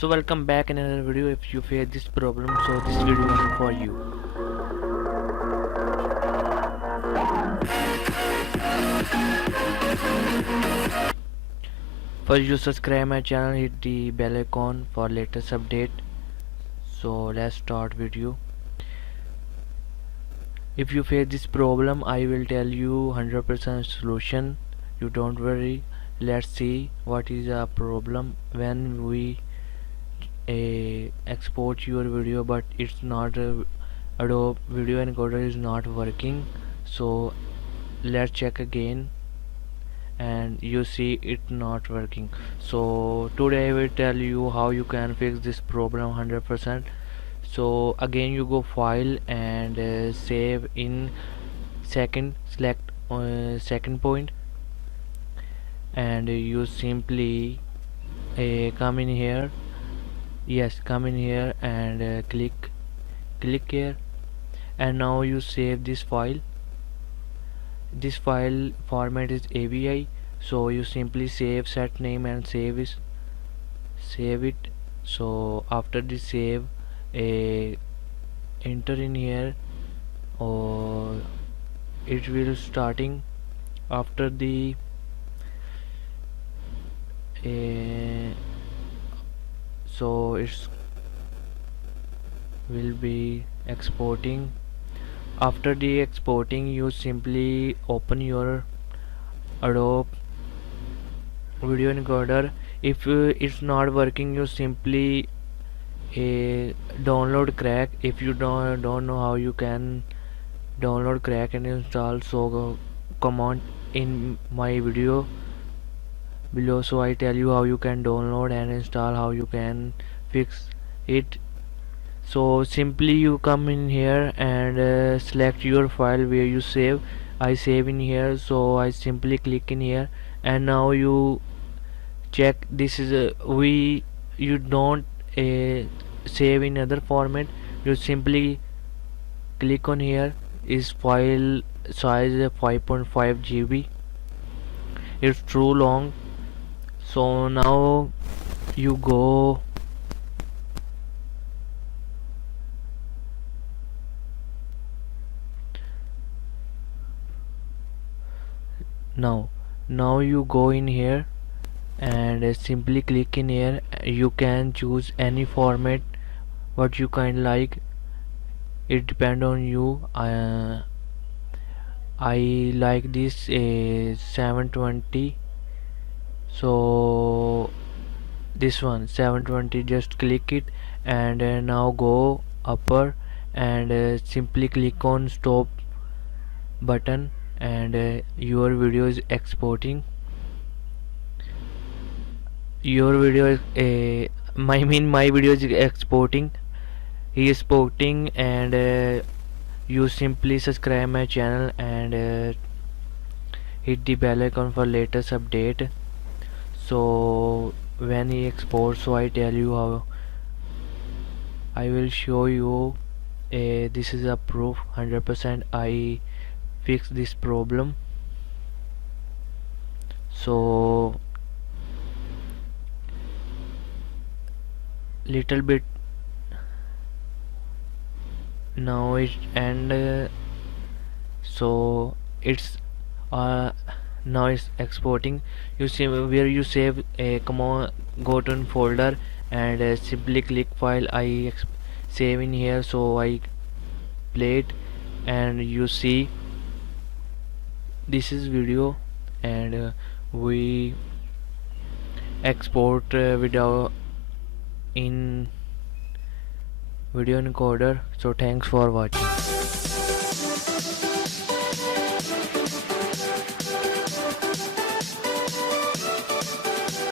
So welcome back in another video. If you face this problem, so this video is for you. First, you subscribe my channel, hit the bell icon for latest update. So let's start video. If you face this problem, I will tell you 100% solution. You don't worry. Let's see what is the problem when we export your video, but it's not Adobe Video Encoder is not working. So let's check again, and you see it not working. So today I will tell you how you can fix this problem 100%. So again, you go file and save in second, select second point, and you simply come in here. Yes, come in here and click here, and now you save this file. This file format is AVI, so you simply set name and save it. So after the save, enter in here, or it will starting after the so it's will be exporting. After the exporting, you simply open your Adobe Video Encoder. If it's not working, you simply download crack. If you don't know how you can download crack and install, so command in my video below, so I tell you how you can download and install, how you can fix it. So simply you come in here and select your file where you save. I save in here, so I simply click in here, and now you check. This is you don't save in other format. You simply click on here. Is file size 5.5 GB. It's too long. So now you go now you go in here and simply click in here. You can choose any format what you kind like. It depend on you. I like this 720, so this one 720. Just click it, and now go upper and simply click on stop button, and your video is exporting. Your video is my video is exporting. He is exporting, and you simply subscribe my channel and hit the bell icon for latest update. So when he exports, so I tell you how. I will show you. This is a proof 100% I fix this problem. So little bit now it, and so it's now it's exporting. You see where you save come on, go to folder and simply click file. I save in here, so I play it, and you see this is video, and we export video in video encoder. So thanks for watching.